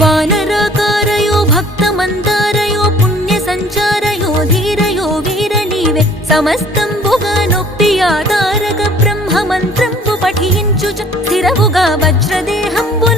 వానరాకారయో భక్తమందారయో పుణ్య సంచారయో ధీరయో వీర నీవే సమస్తంబుగా నొప్పియా తారక బ్రహ్మ మంత్రంబు పఠించుచు స్థిరవుగా వజ్రదేహంబు